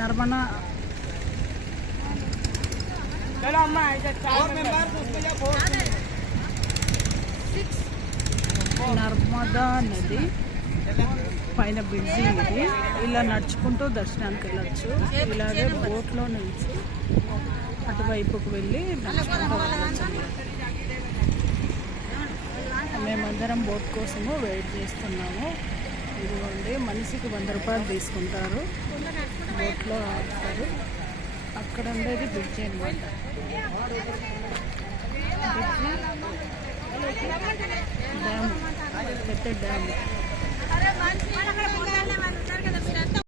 नर्मदा నర్మదా నది పైన బ్రిడ్జి ఇది. ఇలా నడుచుకుంటూ దర్శనానికి వెళ్ళచ్చు. ఇలాగే బోట్లో నుంచి అటువైపుకు వెళ్ళి నడుచుకుంటూ వెళ్ళచ్చు. మేమందరం బోట్ కోసము వెయిట్ చేస్తున్నాము. ఇదిగోండి, మనిషికి 100 రూపాయలు తీసుకుంటారు. బోట్లో ఆడతారు. అక్కడ ఉండేది బ్రిడ్జి అనమాట. డ్యామ్, పెద్ద డ్యామ్.